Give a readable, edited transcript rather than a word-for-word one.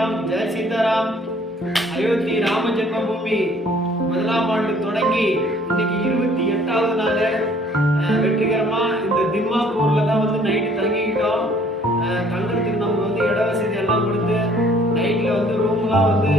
ஜெய் சீதாராம். அயோத்தி ராம ஜென்மபூமி முதலாம் ஆண்டு தொடங்கி இன்னைக்கு 28வது நாள் வெற்றிகரமா இந்த திம்மாப்பூர்ல தான் வந்து நைட்டு தங்கிக்கிட்டோம். தங்குறதுக்கு நம்ம வந்து இட வசதி எல்லாம் கொடுத்து நைட்ல வந்து ரூம்லாம் வந்து